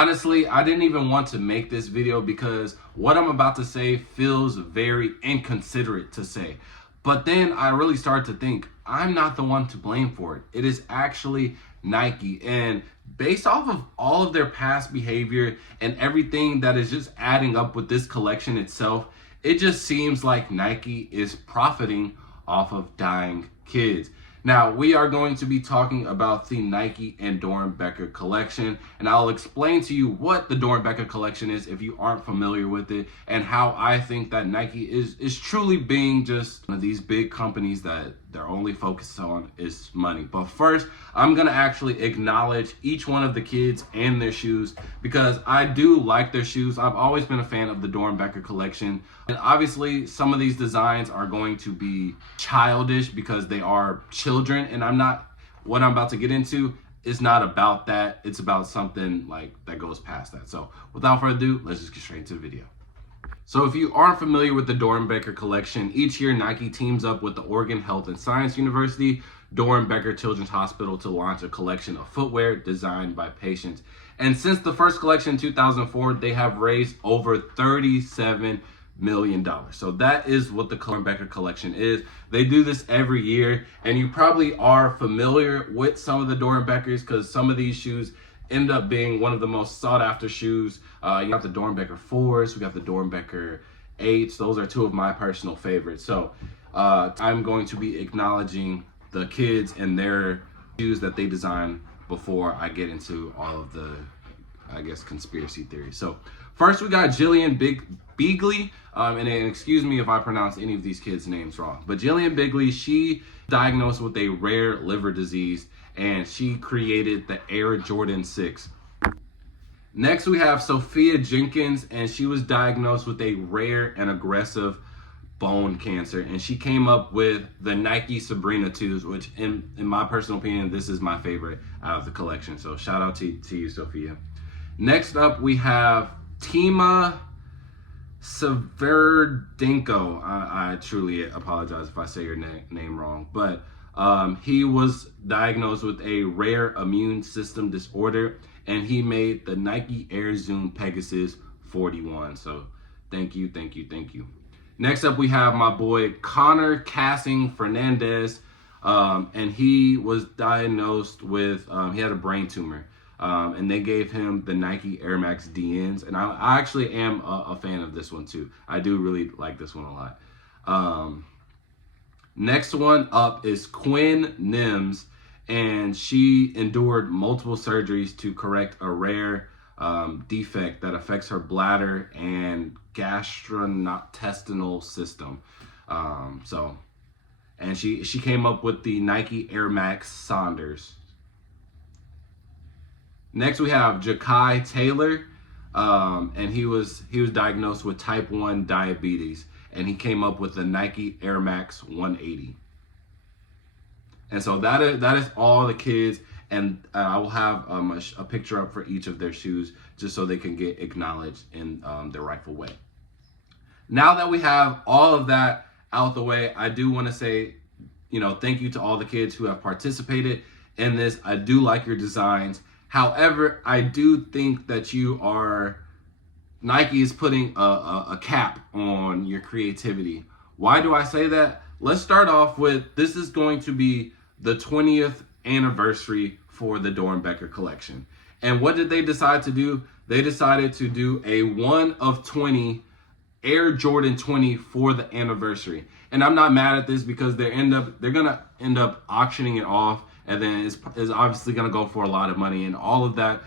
Honestly, I didn't even want to make this video because what I'm about to say feels very inconsiderate to say. But then I really started to think, I'm not the one to blame for it. It is actually Nike. And based off of all of their past behavior and everything that is just adding up with this collection itself, it just seems like Nike is profiting off of dying kids. Now, we are going to be talking about the Nike and Doernbecher Collection, and I'll explain to you what the Doernbecher Collection is if you aren't familiar with it, and how I think that Nike is truly being just one of these big companies that their only focus on is money. But first, I'm gonna actually acknowledge each one of the kids and their shoes, because I do like their shoes. I've always been a fan of the Doernbecher Collection. And obviously, some of these designs are going to be childish because they are children, and what I'm about to get into is not about that. It's about something like that goes past that. So without further ado, let's just get straight into the video. So if you aren't familiar with the Doernbecher Collection, each year Nike teams up with the Oregon Health and Science University, Doernbecher Children's Hospital to launch a collection of footwear designed by patients. And since the first collection in 2004, they have raised over $37 million. So that is what the Doernbecher Collection is. They do this every year, and you probably are familiar with some of the Doernbechers because some of these shoes end up being one of the most sought after shoes. You got the Doernbecher 4s, we got the Doernbecher 8s. Those are two of my personal favorites. So I'm going to be acknowledging the kids and their shoes that they design before I get into all of the, I guess, conspiracy theories. So first we got Jillian Bigley, and excuse me if I pronounce any of these kids' names wrong, but Jillian Bigley, she diagnosed with a rare liver disease, and she created the Air Jordan 6. Next we have Sophia Jenkins, and she was diagnosed with a rare and aggressive bone cancer, and she came up with the Nike Sabrina 2s, which in my personal opinion, this is my favorite out of the collection. So shout out to you, Sophia. Next up we have Tima Severdenko. I truly apologize if I say your name wrong, but he was diagnosed with a rare immune system disorder, and he made the Nike Air Zoom Pegasus 41. So thank you. Next up, we have my boy Connor Cassing Fernandez, and he was diagnosed with, he had a brain tumor, and they gave him the Nike Air Max DNs, and I actually am a fan of this one too. I do really like this one a lot. Next one up is Quinn Nims, and she endured multiple surgeries to correct a rare defect that affects her bladder and gastrointestinal system. And she came up with the Nike Air Max Saunders. Next we have Jakai Taylor, and he was diagnosed with type 1 diabetes, and he came up with the Nike Air Max 180. And so that is all the kids, and I will have a picture up for each of their shoes just so they can get acknowledged in their rightful way. Now that we have all of that out the way, I do want to say, thank you to all the kids who have participated in this. I do like your designs. However, I do think that Nike is putting a cap on your creativity. Why do I say that? Let's start off with, this is going to be the 20th anniversary for the Doernbecher Collection. And what did they decide to do? They decided to do a 1 of 20 Air Jordan 20 for the anniversary. And I'm not mad at this because they're gonna end up auctioning it off, and then it's obviously gonna go for a lot of money, and all the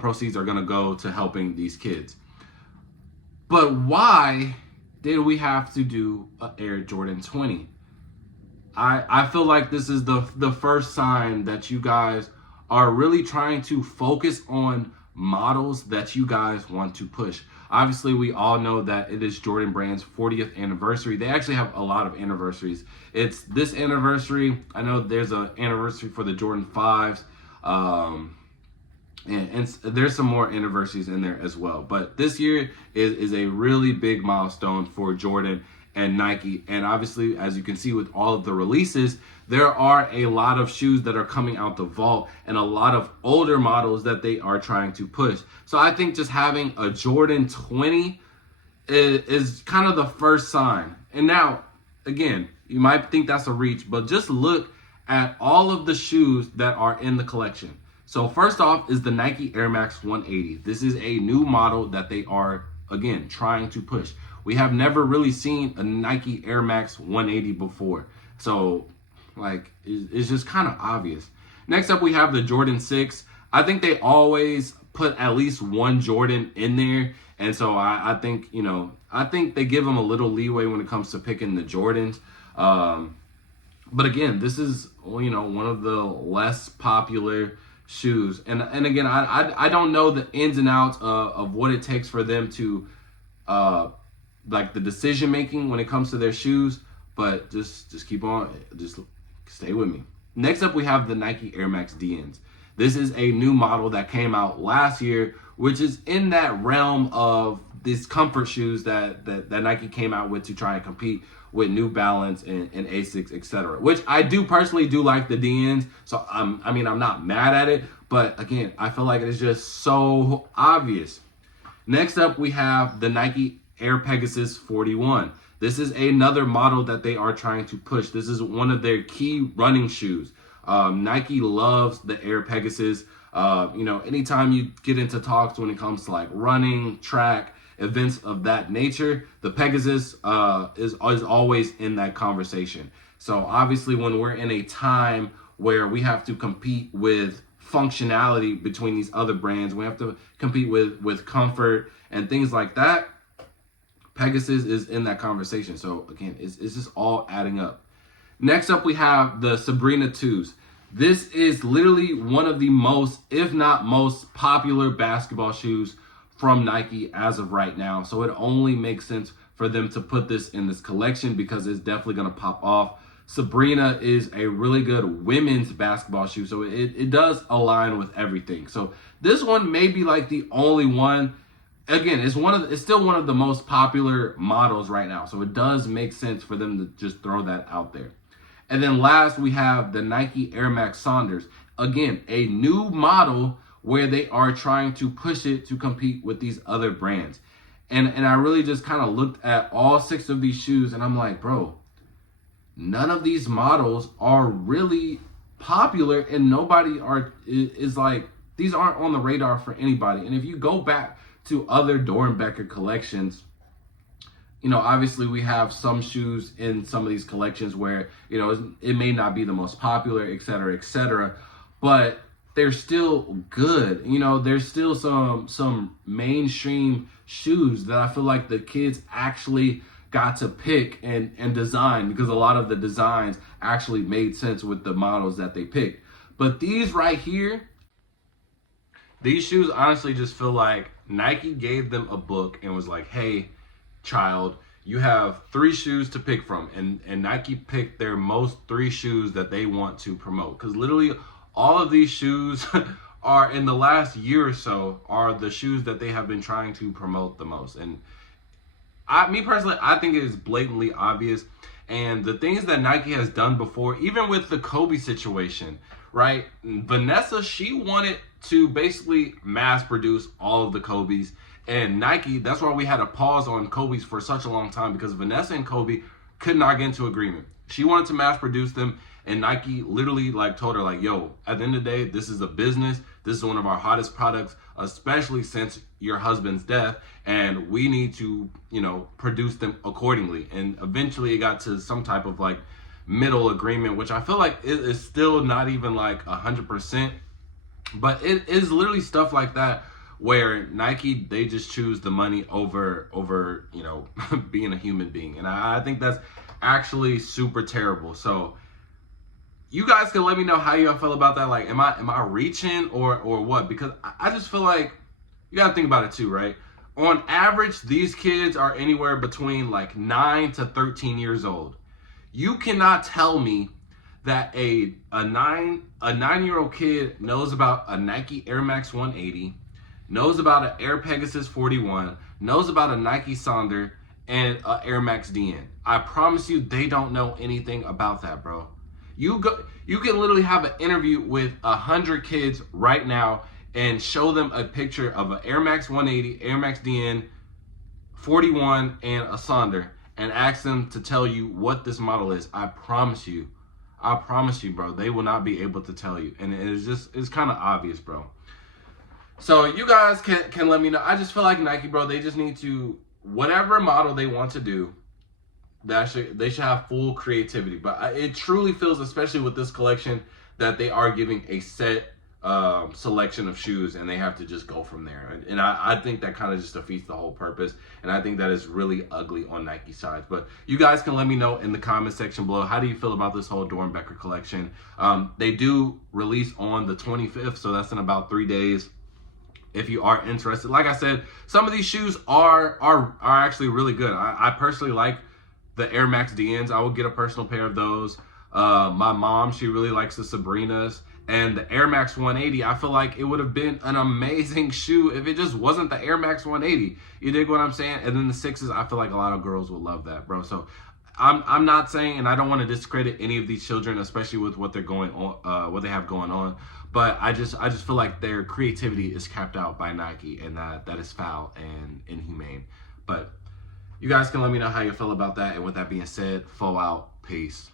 proceeds are gonna go to helping these kids. But why did we have to do an Air Jordan 20? I feel like this is the first sign that you guys are really trying to focus on models that you guys want to push. Obviously, we all know that it is Jordan Brand's 40th anniversary. They actually have a lot of anniversaries. It's this anniversary. I know there's an anniversary for the Jordan 5s. And there's some more anniversaries in there as well. But this year is a really big milestone for Jordan. and Nike. And obviously, as you can see with all of the releases, there are a lot of shoes that are coming out the vault and a lot of older models that they are trying to push. So I think just having a Jordan 20 is kind of the first sign. And now, again, you might think that's a reach, but just look at all of the shoes that are in the collection. So first off is the Nike Air Max 180. This is a new model that they are, again, trying to push. We have never really seen a Nike Air Max 180 before. So, like, it's just kind of obvious. Next up, we have the Jordan 6. I think they always put at least one Jordan in there. And so I think, I think they give them a little leeway when it comes to picking the Jordans. But again, this is, one of the less popular shoes. And again, I don't know the ins and outs of what it takes for them to, like the decision making when it comes to their shoes. But just keep on, just stay with me. Next up, we have the Nike Air Max DNs. This is a new model that came out last year, which is in that realm of these comfort shoes that Nike came out with to try and compete with New Balance and Asics, etc. Which I do personally do like the DNs. So I'm not mad at it, but again, I feel like it is just so obvious. Next up, we have the Nike Air Pegasus 41. This is another model that they are trying to push. This is one of their key running shoes. Nike loves the Air Pegasus. Anytime you get into talks when it comes to like running, track, events of that nature, the Pegasus is always in that conversation. So obviously when we're in a time where we have to compete with functionality between these other brands, we have to compete with comfort and things like that, Pegasus is in that conversation. So again, it's just all adding up. Next up, we have the Sabrina 2s. This is literally one of the most, if not most, popular basketball shoes from Nike as of right now. So it only makes sense for them to put this in this collection because it's definitely going to pop off. Sabrina is a really good women's basketball shoe, so it does align with everything. So this one may be like the only one. Again, it's still one of the most popular models right now, so it does make sense for them to just throw that out there. And then last, we have the Nike Air Max Saunders. Again, a new model where they are trying to push it to compete with these other brands. And I really just kind of looked at all 6 of these shoes, and I'm like, bro, none of these models are really popular, and nobody is like, these aren't on the radar for anybody. And if you go back to other Doernbecher collections, obviously we have some shoes in some of these collections where, it may not be the most popular, et cetera, but they're still good. There's still some mainstream shoes that I feel like the kids actually got to pick and design, because a lot of the designs actually made sense with the models that they picked. But these right here, these shoes honestly just feel like Nike gave them a book and was like, hey, child, you have 3 shoes to pick from. And Nike picked their most 3 shoes that they want to promote. Because literally all of these shoes are, in the last year or so, are the shoes that they have been trying to promote the most. And me personally, I think it is blatantly obvious. And the things that Nike has done before, even with the Kobe situation, right? Vanessa, she wanted to basically mass produce all of the Kobe's. And Nike, that's why we had a pause on Kobe's for such a long time, because Vanessa and Kobe could not get into agreement. She wanted to mass produce them, and Nike literally told her yo, at the end of the day, this is a business. This is one of our hottest products, especially since your husband's death, and we need to, produce them accordingly. And eventually it got to some type of middle agreement, which I feel like it is still not even 100%, but it is literally stuff like that where Nike, they just choose the money over being a human being. And I think that's actually super terrible. So you guys can let me know how you feel about that. Am I reaching or what? Because I just feel like you gotta think about it too, right? On average, these kids are anywhere between 9 to 13 years old. You cannot tell me that a 9-year-old kid knows about a Nike Air Max 180, knows about an Air Pegasus 41, knows about a Nike Sonder, and Air Max DN. I promise you, they don't know anything about that, bro. You can literally have an interview with 100 kids right now and show them a picture of an Air Max 180, Air Max DN 41, and a Sonder, and ask them to tell you what this model is. I promise you, bro, they will not be able to tell you. And it's kind of obvious, bro. So you guys can let me know. I just feel like Nike, bro, they just need to, whatever model they want to do, they should have full creativity. But it truly feels, especially with this collection, that they are giving a set selection of shoes and they have to just go from there. And I think that kind of just defeats the whole purpose. And I think that is really ugly on Nike side. But you guys can let me know in the comment section below, how do you feel about this whole Doernbecher collection? They do release on the 25th, so that's in about 3 days. If you are interested, like I said, some of these shoes are actually really good. I personally like the Air Max DNs. I would get a personal pair of those. My mom, she really likes the Sabrinas. And the Air Max 180, I feel like it would have been an amazing shoe if it just wasn't the Air Max 180. You dig what I'm saying? And then the 6s, I feel like a lot of girls would love that, bro. So I'm not saying, and I don't want to discredit any of these children, especially with what they're going on, what they have going on. But I just feel like their creativity is capped out by Nike, and that is foul and inhumane. But you guys can let me know how you feel about that. And with that being said, fall out. Peace.